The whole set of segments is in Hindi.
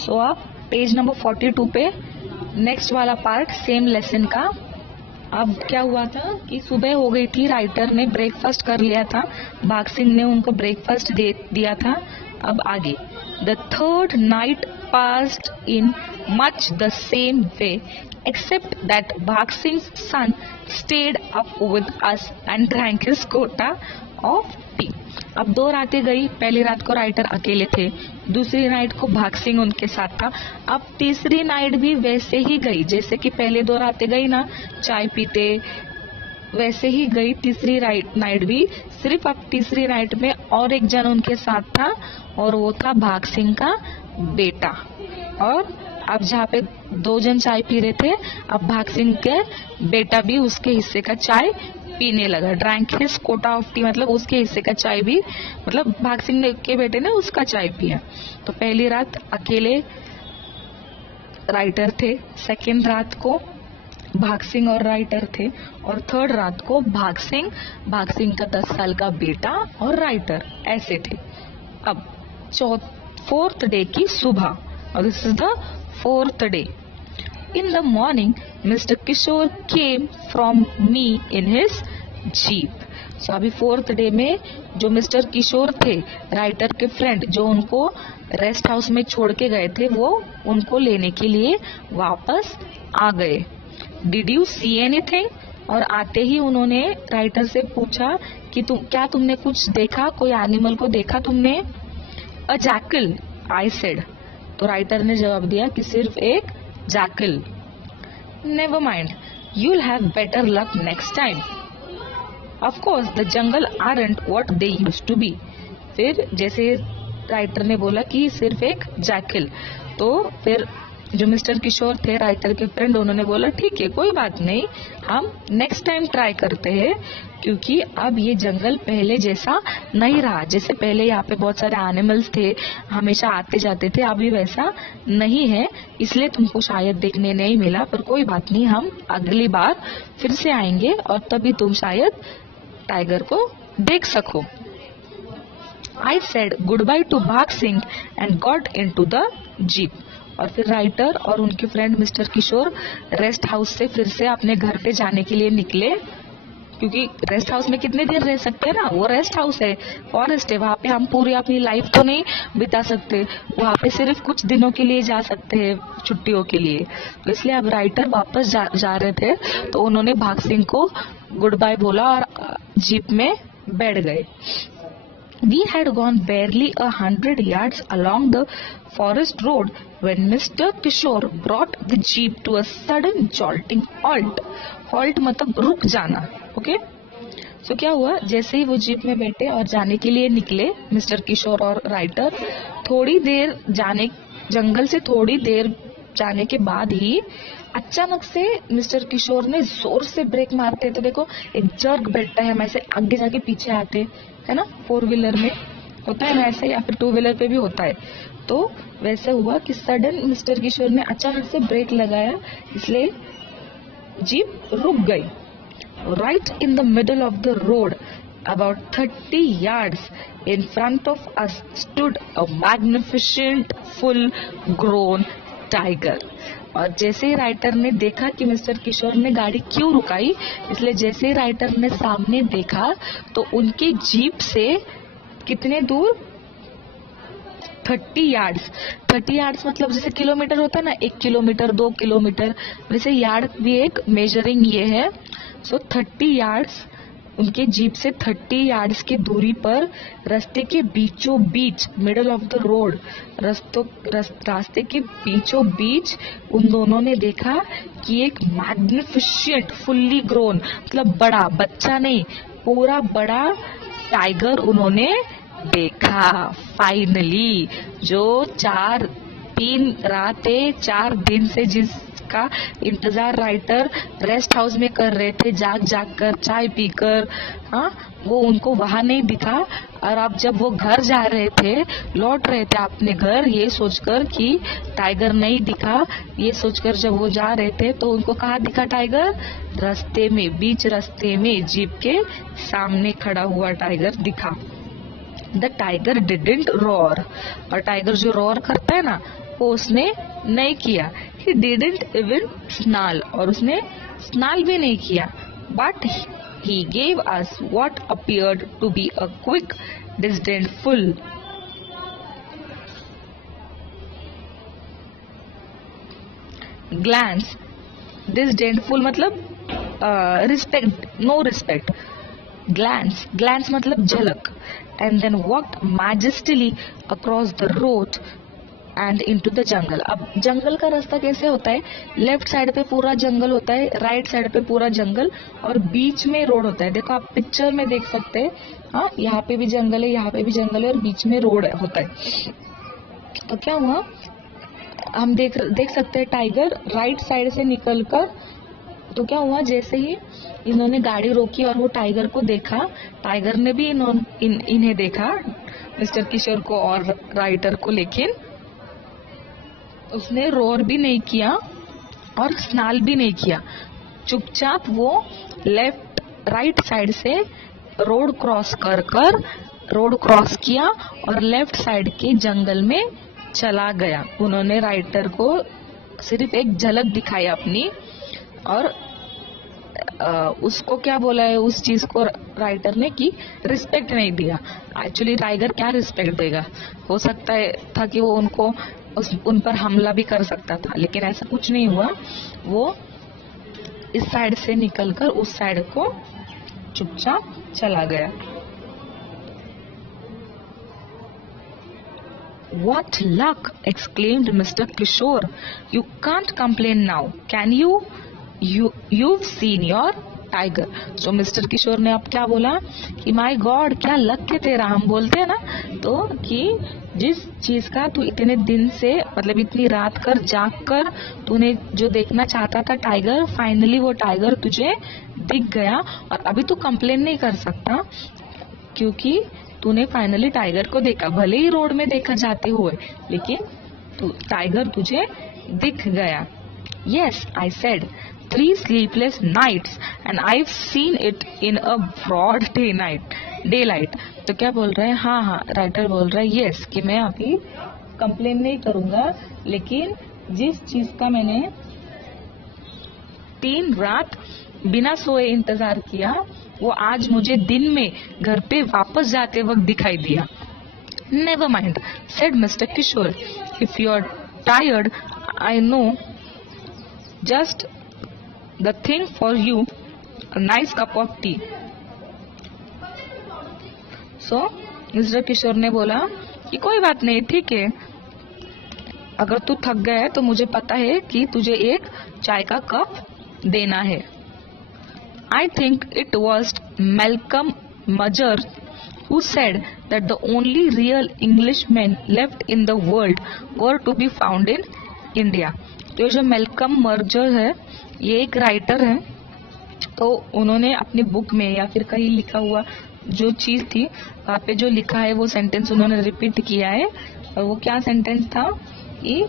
सो आप पेज नंबर 42 पे नेक्स्ट वाला पार्ट सेम लेसन का। अब क्या हुआ था कि सुबह हो गई थी, राइटर ने ब्रेकफास्ट कर लिया था, भाग सिंह ने उनको ब्रेकफास्ट दे दिया था। अब आगे, the third night passed in much the same way except that Bhag Singh's son stayed up with us and drank his quota of tea. अब 2 रातें गई, पहली रात को राइटर अकेले थे, दूसरी नाइट को भाग सिंह उनके साथ था। अब तीसरी नाइट भी वैसे ही गई जैसे कि पहले 2 रातें गई ना, चाय पीते, वैसे ही गई तीसरी नाइट भी। सिर्फ अब तीसरी नाइट में और एक जन उनके साथ था और वो था भाग सिंह का बेटा। और अब जहाँ पे 2 जन चाय पी रहे थे, अब भाग सिंह के बेटा भी उसके हिस्से का चाय पीने लगा। Drank his Kota of T मतलब उसके हिस्से का चाय भी, मतलब भाग सिंह के बेटे ने उसका चाय पिया। तो पहली रात अकेले राइटर थे, सेकेंड रात को भाग सिंह और राइटर थे, और थर्ड रात को भाग सिंह का 10 साल का बेटा और राइटर ऐसे थे। अब फोर्थ डे की सुबह, और this is the fourth day. In the morning, Mr. Kishore came from me in his jeep. So अभी फोर्थ डे में जो मिस्टर किशोर थे, राइटर के फ्रेंड, जो उनको रेस्ट हाउस में छोड़ के गए थे, वो उनको लेने के लिए वापस आ गए। Did you see anything? और आते ही उन्होंने राइटर से पूछा कि क्या तुमने कुछ देखा, कोई एनिमल को देखा तुमने? A jackal, I said. तो राइटर ने जवाब दिया कि सिर्फ एक jackal. Never mind, you'll have better luck next time. Of course the jungle aren't what they used to be. फिर जैसे राइटर ने बोला कि सिर्फ एक जैकल, तो फिर जो मिस्टर किशोर थे, राइटर के फ्रेंड, उन्होंने बोला ठीक है, कोई बात नहीं, हम नेक्स्ट टाइम ट्राई करते हैं, क्योंकि अब ये जंगल पहले जैसा नहीं रहा। जैसे पहले यहाँ पे बहुत सारे एनिमल्स थे, हमेशा आते जाते थे, अभी वैसा नहीं है, इसलिए तुमको शायद देखने नहीं मिला, पर कोई बात नहीं, हम अगली बार फिर से आएंगे और तभी तुम शायद टाइगर को देख सको। I said goodbye to Bhag Singh and got into the jeep. और फिर राइटर और उनके फ्रेंड मिस्टर किशोर रेस्ट हाउस से फिर से अपने घर पे जाने के लिए निकले, क्योंकि रेस्ट हाउस में कितने दिन रह सकते हैं ना, वो रेस्ट हाउस है, फॉरेस्ट है, वहाँ पे हम पूरी अपनी लाइफ तो नहीं बिता सकते, वहाँ पे सिर्फ कुछ दिनों के लिए जा सकते हैं, छुट्टियों के लिए। तो इसलिए अब राइटर वापस जा रहे थे, तो उन्होंने भाग सिंह को गुड बाय बोला और जीप में बैठ गए। We had gone barely 100 yards along the forest road when Mr. Kishore brought the jeep to a sudden jolting halt. Halt मतलब रुक जाना, ओके? सो क्या हुआ, जैसे ही वो जीप में बैठे और जाने के लिए निकले मिस्टर किशोर और राइटर, थोड़ी देर जंगल से थोड़ी देर जाने के बाद ही अचानक से मिस्टर किशोर ने जोर से ब्रेक मारते हैं। तो देखो, एक जर्क बैठता है, हम ऐसे आगे जाके पीछे आते है ना, 4 व्हीलर में होता है ना ऐसे, या फिर 2 व्हीलर पे भी होता है। तो वैसे हुआ कि सडन मिस्टर किशोर ने अचानक से ब्रेक लगाया, इसलिए जीप रुक गई। Right in the middle of the road, about 30 yards in front of us stood a magnificent full grown tiger. और जैसे ही राइटर ने देखा कि मिस्टर किशोर ने गाड़ी क्यों रुकाई, इसलिए जैसे ही राइटर ने सामने देखा तो उनके जीप से कितने दूर, 30 यार्ड्स। 30 यार्ड्स मतलब जैसे किलोमीटर होता है ना, 1 किलोमीटर 2 किलोमीटर, वैसे यार्ड भी एक मेजरिंग ये है। सो 30 यार्ड्स, उनके जीप से 30 यार्ड्स की दूरी पर रास्ते के बीचों बीच, मिडल ऑफ द रोड, रास्ते के बीचों बीच उन दोनों ने देखा कि एक मैग्निफिसेंट फुल्ली ग्रोन मतलब बड़ा, बच्चा नहीं, पूरा बड़ा टाइगर उन्होंने देखा। फाइनली जो 4 दिन से का इंतजार राइटर रेस्ट हाउस में कर रहे थे, जाग जाग कर, चाय पीकर। हाँ, वो उनको वहां नहीं दिखा। और अब जब वो घर जा रहे थे, लौट रहे थे अपने घर, ये सोचकर कि टाइगर नहीं दिखा, ये सोचकर जब वो जा रहे थे तो उनको कहाँ दिखा टाइगर? रास्ते में, बीच रास्ते में जीप के सामने खड़ा हुआ टाइगर दिखा। द टाइगर डिडंट रोर, और टाइगर जो रोर करता है ना, वो उसने नहीं किया। ही डिडंट इवन स्नाल, और उसने स्नाल भी नहीं किया। But he gave us what appeared to be a quick disdainful glance. Disdainful मतलब respect, no respect. Glance, glance मतलब झलक। And then walked majestically across the road and into the jungle. अब जंगल का रास्ता कैसे होता है? लेफ्ट साइड पे पूरा जंगल होता है, राइट साइड पे पूरा जंगल, और बीच में रोड होता है। देखो आप पिक्चर में देख सकते हैं, हाँ, यहाँ पे भी जंगल है, यहाँ पे भी जंगल है, और बीच में रोड होता है। तो क्या हुआ, हम देख सकते हैं टाइगर राइट साइड से निकलकर। तो क्या हुआ, जैसे ही इन्होंने गाड़ी रोकी और वो टाइगर को देखा, टाइगर ने भी इन्हें देखा, मिस्टर किशोर को और राइटर को, लेकिन उसने रोर भी नहीं किया और स्नाल भी नहीं किया। चुपचाप वो लेफ्ट राइट साइड से रोड क्रॉस रोड क्रॉस किया और लेफ्ट साइड के जंगल में चला गया। उन्होंने राइटर को सिर्फ एक झलक दिखाई अपनी, और उसको क्या बोला है उस चीज को राइटर ने कि रिस्पेक्ट नहीं दिया। एक्चुअली टाइगर क्या रिस्पेक्ट देगा? हो सकता है था कि वो उन पर हमला भी कर सकता था, लेकिन ऐसा कुछ नहीं हुआ। वो इस साइड से निकलकर उस साइड को चुपचाप चला गया। What luck! exclaimed Mr. Kishore. You can't complain now, can you? You've seen your tiger. So Mr. किशोर ने अब क्या बोला कि माय गॉड, क्या लक है तेरा। हम बोलते हैं ना तो कि जिस चीज का तू इतने दिन से, मतलब इतनी रात कर जाग कर तूने जो देखना चाहता था टाइगर, फाइनली वो टाइगर तुझे दिख गया। और अभी तू कंप्लेन नहीं कर सकता क्योंकि तूने फाइनली टाइगर को देखा, भले ही रोड में देखा जाते हुए, लेकिन टाइगर तुझे दिख गया। Yes, I said 3 sleepless nights and I've seen it in a broad daylight. तो क्या बोल रहे हैं? हाँ, राइटर बोल रहा है यस कि मैं अभी कंप्लेन नहीं करूंगा, लेकिन जिस चीज का मैंने 3 रात बिना सोए इंतजार किया, वो आज मुझे दिन में घर पे वापस जाते वक्त दिखाई दिया। Never mind, said Mr. Kishore. If you're tired, I know just the thing for you, a nice cup of tea. So, Mr. Kishore ने बोला कि कोई बात नहीं, ठीक है, अगर तू थक गया है तो मुझे पता है कि तुझे एक चाय का कप देना है। I think it was Malcolm Mudger who said that the only real Englishmen left in the world were to be found in India. तो जो मेलकम मर्जर है, ये एक राइटर है, तो उन्होंने अपनी बुक में या फिर कहीं लिखा हुआ जो चीज थी, वहाँ पे जो लिखा है वो सेंटेंस उन्होंने रिपीट किया है। और वो क्या सेंटेंस था कि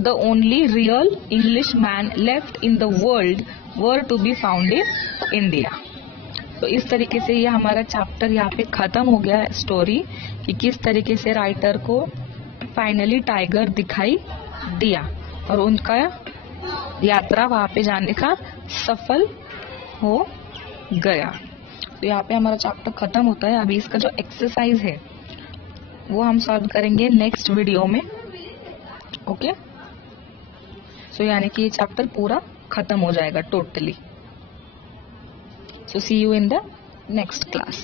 the only real English man left in the world were to be found in India. तो इस तरीके से ये हमारा चैप्टर यहाँ पे खत्म हो गया है, स्टोरी, कि किस तरीके से राइटर को फाइनली टाइगर दिखाई दिया और उनका यात्रा वहां पे जाने का सफल हो गया। तो यहाँ पे हमारा चैप्टर खत्म होता है। अभी इसका जो एक्सरसाइज है वो हम सॉल्व करेंगे नेक्स्ट वीडियो में। ओके, सो यानी कि ये चैप्टर पूरा खत्म हो जाएगा totally. So see you in the next class.